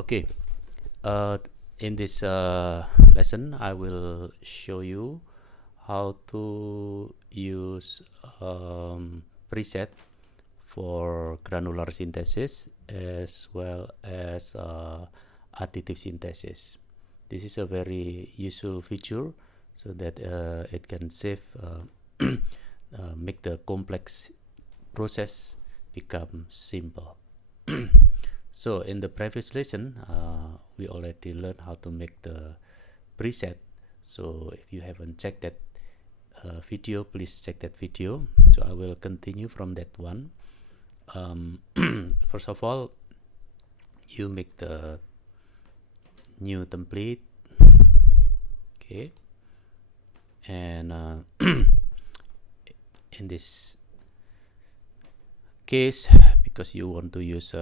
Okay, uh, in this lesson I will show you how to use preset for granular synthesis as well as additive synthesis. This is a very useful feature so that it can save make the complex process become simple. So in the previous lesson, we already learned how to make the preset. So if you haven't checked that video, please check that video. So I will continue from that one. First of all, you make the new template. Okay. And in this case, because you want to use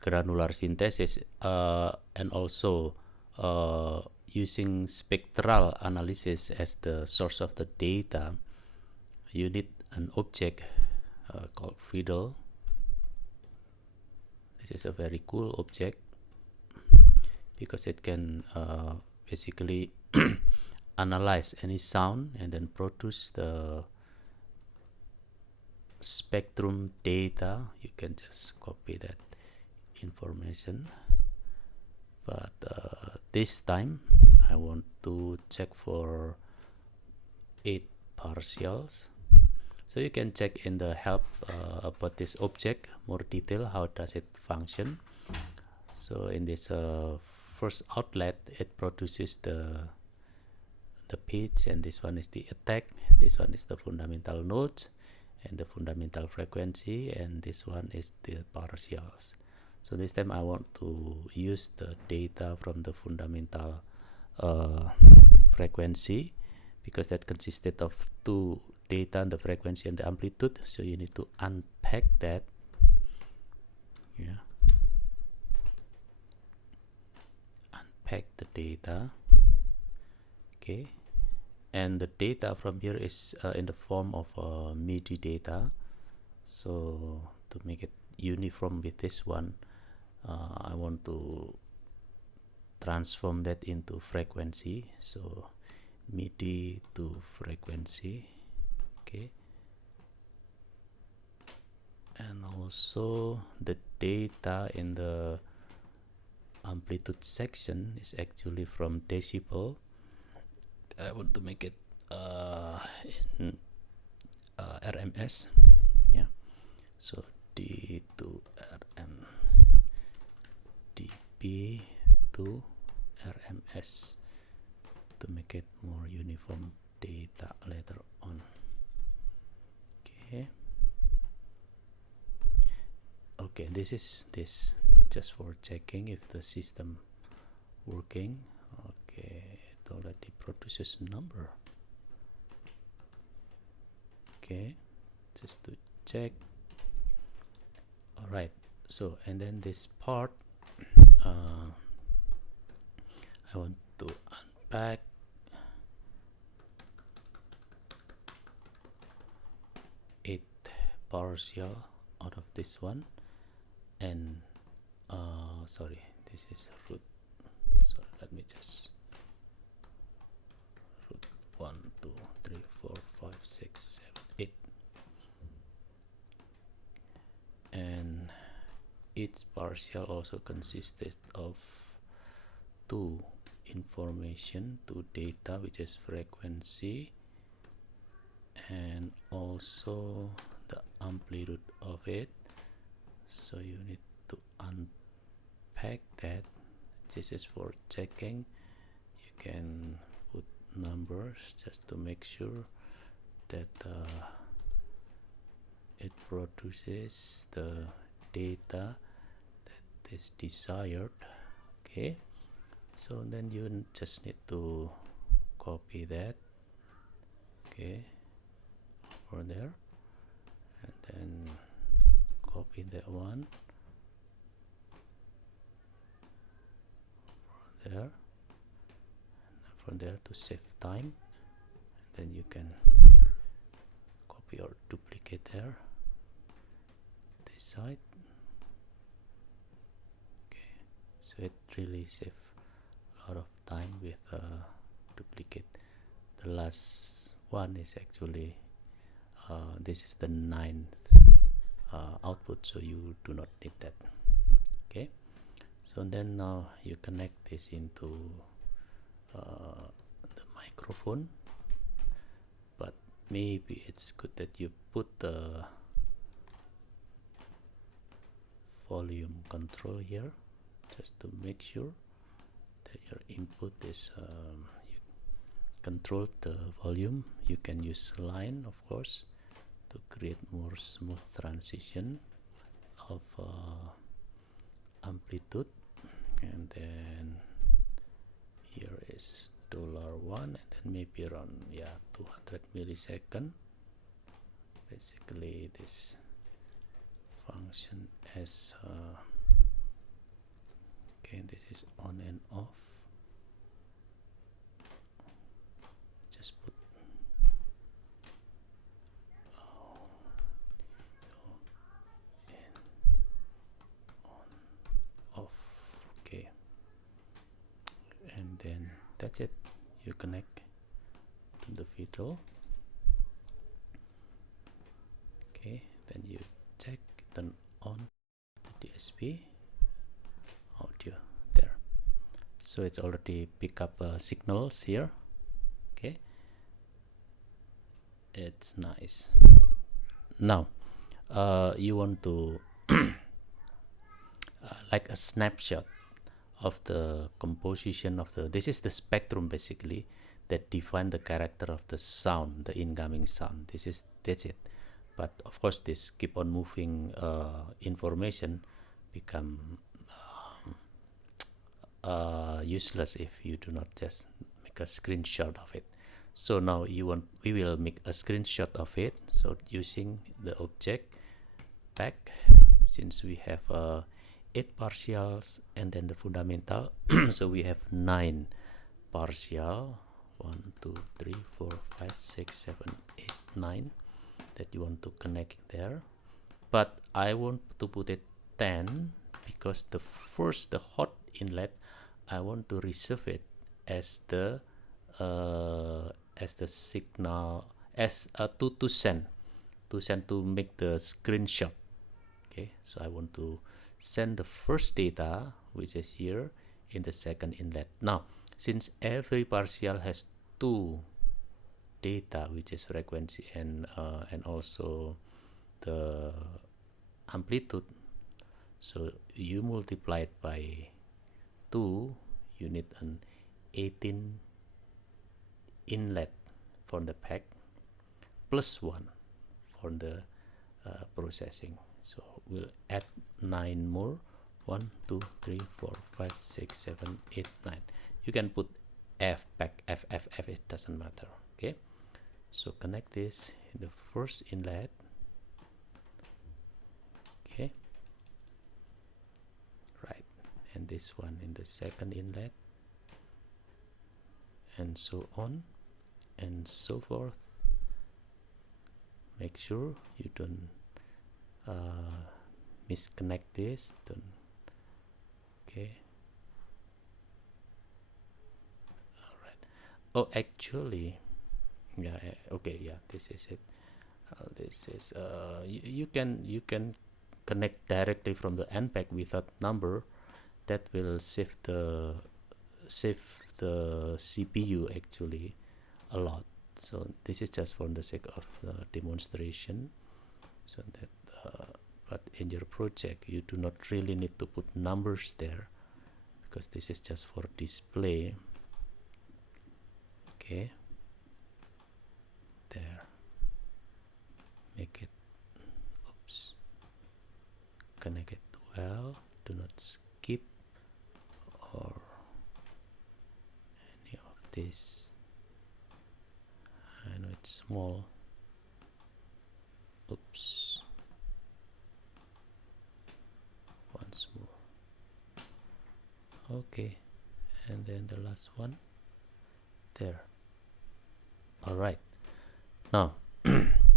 granular synthesis and also using spectral analysis as the source of the data, you need an object called fiddle. This is a very cool object because it can basically analyze any sound and then produce the spectrum data. You can just copy that information, but this time I want to check for 8 partials. So you can check in the help about this object more detail, how does it function. So in this first outlet, it produces the pitch, and this one is the attack, this one is the fundamental notes and the fundamental frequency, and this one is the partials. So this time I want to use the data from the fundamental frequency, because that consisted of 2 data, the frequency and the amplitude. So you need to unpack that. Yeah. Unpack the data. Okay. And the data from here is in the form of MIDI data. So to make it uniform with this one, I want to transform that into frequency. So MIDI to frequency. Okay. And also the data in the amplitude section is actually from decibel. I want to make it in RMS. Yeah. So D to RM, dB to RMS to make it more uniform data later on. Okay. Okay, this is this just for checking if the system working. Okay, it already produces number. Okay, just to check. All right, so and then this part I want to unpack it partial out of this one, and sorry, this is root. So let me just root 1 2 3 4 5 6 7 8, and each partial also consisted of 2 information, 2 data, which is frequency and also the amplitude of it. So you need to unpack that. This is for checking. You can put numbers just to make sure that it produces the data that is desired. Okay, so then you just need to copy that. Okay, over there, and then copy that one over there, and from there to save time, and then you can copy or duplicate there this side. so it really saves a lot of time with duplicate. The last one is actually this is the 9th output, so you do not need that. Okay, so then now you connect this into the microphone, but maybe it's good that you put the volume control here, just to make sure that your input is you control the volume. You can use line, of course, to create more smooth transition of amplitude. And then here is $1, and then maybe around 200 millisecond. Basically this function as okay, this is on and off. Just put on, off. Okay, and then that's it. You connect to the fiddle. Okay, then you check, turn on the DSP audio there. So it's already pick up signals here. Okay, it's nice. Now you want to like a snapshot of the composition of the, this is the spectrum basically that define the character of the sound, the incoming sound. That's it. But of course this keep on moving information become useless if you do not just make a screenshot of it. So now we will make a screenshot of it. So using the object pack, since we have 8 partials and then the fundamental, so we have 9 partial, 1 2 3 4 5 6 7 8 9 that you want to connect there. But I want to put it 10 because the hot inlet, I want to reserve it as the signal, as to send to make the screenshot. Okay, so I want to send the first data, which is here, in the second inlet. Now since every partial has 2 data, which is frequency and also the amplitude, so you multiply it by 2, you need an 18 inlet for the pack plus 1 for the processing. So we'll add 9 more, 1 2 3 4 5 6 7 8 9. You can put F pack F, it doesn't matter. Okay, so connect this in the first inlet. Okay, right, and this one in the second inlet, and so on and so forth. Make sure you don't misconnect this. Okay, all right. Oh, actually, yeah, okay, yeah, this is it. This is you can connect directly from the NPAC without number. That will save the CPU actually a lot. So this is just for the sake of the demonstration, so that but in your project you do not really need to put numbers there, because this is just for display. Okay, there, make it, oops, connect it well, do not skip or any of this. I know it's small, oops, once more. Okay, and then the last one there. All right, now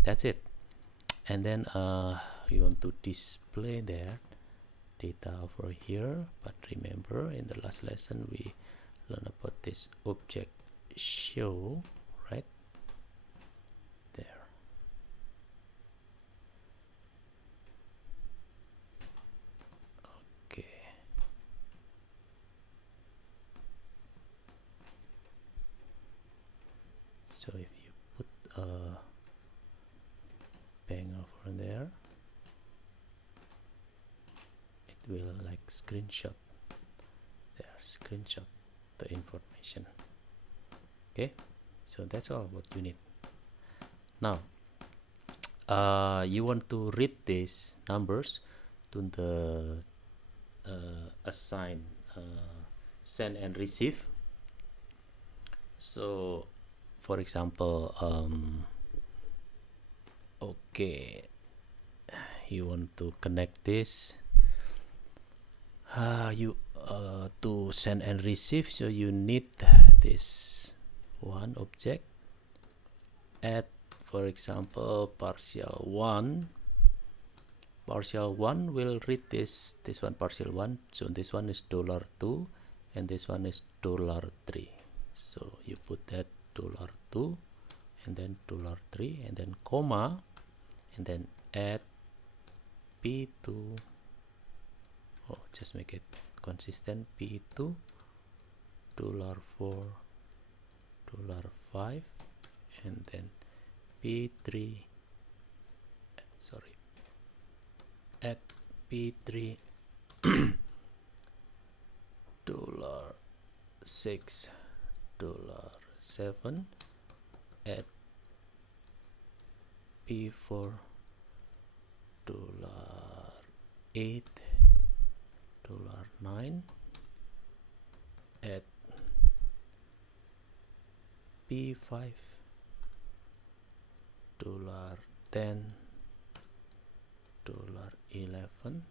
that's it. And then you want to display there, data over here, but remember in the last lesson we learned about this object show, right? There. Okay. So if you put a bang over there, it will like screenshot there, screenshot the information. Okay, so that's all what you need. Now you want to read these numbers to the assign send and receive. So for example, okay, you want to connect this you to send and receive, so you need this one object. Add, for example, partial 1 will read this one, partial 1, so this one is $2 and this one is $3. So you put that $2 and then $3 and then comma and then add P2. Oh, just make it consistent. P2 $4 $5 and then P3 sorry, at P3 $6 $7 at P4 $8 $9 at P5 $10 $11.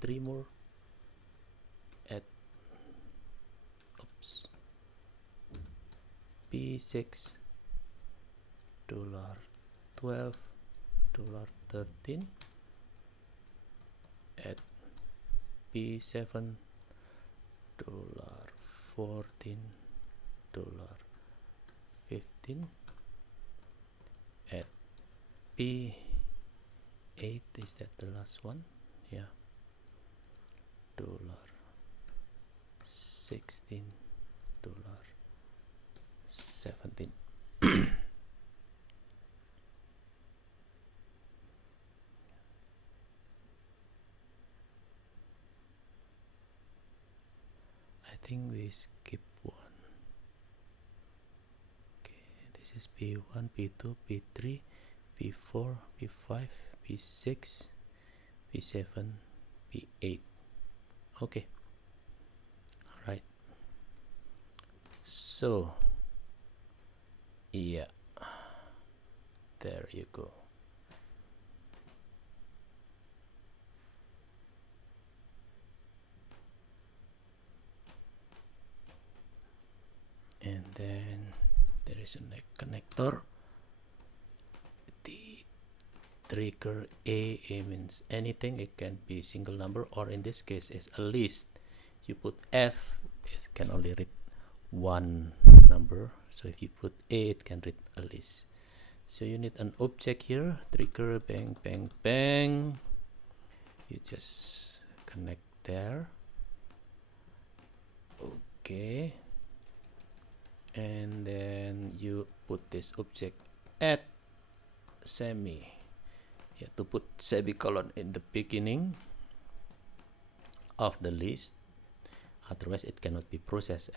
3 more at P6 $12 $13 at P7 $14 $15 at P8, is that the last one? Yeah, $16 $17. I think we skip one. Okay, this is P1, P2, P3, P4, P5, P6, P7, P8. Okay, all right. So yeah, there you go. And then there is a connector. The trigger A means anything. It can be single number, or in this case is a list. You put F, it can only read one number, so if you put A, it can read a list. So you need an object here, trigger, bang bang bang. You just connect there. Okay, and then you put this object at semi. You have to put semicolon in the beginning of the list, otherwise it cannot be processed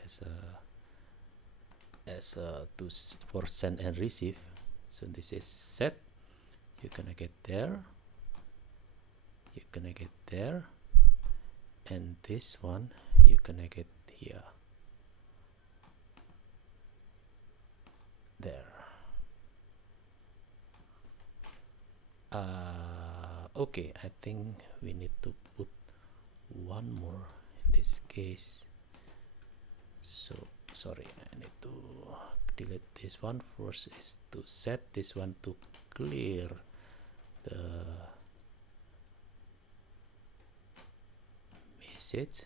for send and receive. So this is set. You're gonna get there, you're gonna get there, and this one you're gonna get here. There. Okay, I think we need to put one more in this case. So sorry, I need to delete this one. First is to set this one to clear the message,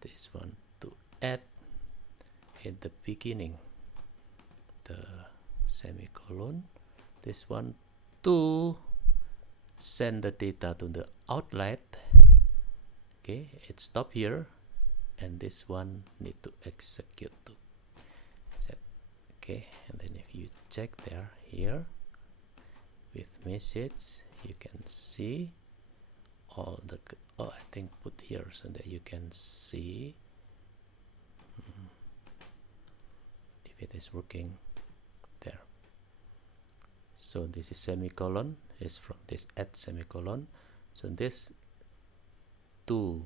this one to add at the beginning the semicolon, this one to send the data to the outlet. Okay, it stop here, and this one need to execute to set. Okay, and then if you check there here with message, you can see all the I think put here so that you can see if it is working there. So this is semicolon is from this add semicolon. So this two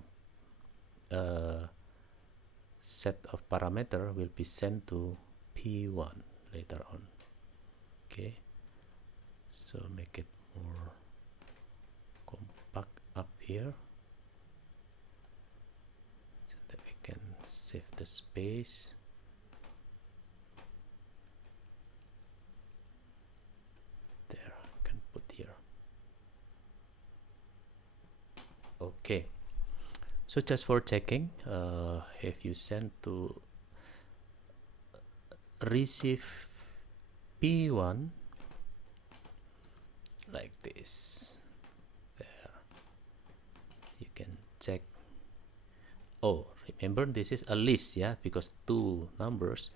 set of parameter will be sent to P1 later on. Okay, so make it more compact up here so that we can save the space. There, I can put here. Okay, so just for checking, if you send to receive P1 like this, there you can check. Oh, remember this is a list, yeah, because two numbers,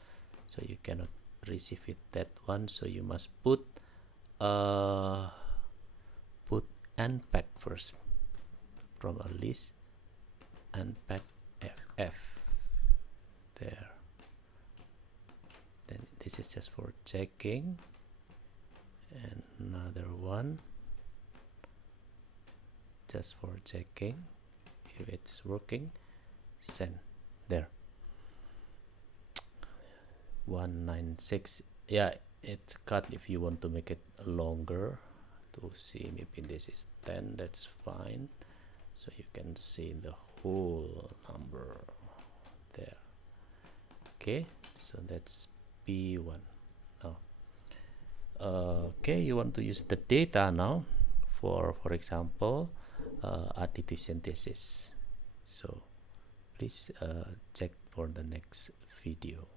so you cannot receive it that one, so you must put unpack first from a list, unpack FF there. Then this is just for checking, and another one just for checking if it's working. Send there. 196. Yeah, it's cut. If you want to make it longer to see, maybe this is 10, that's fine, so you can see the whole number there. Okay, so that's P1 now. Okay, you want to use the data now for example additive synthesis. So please check for the next video.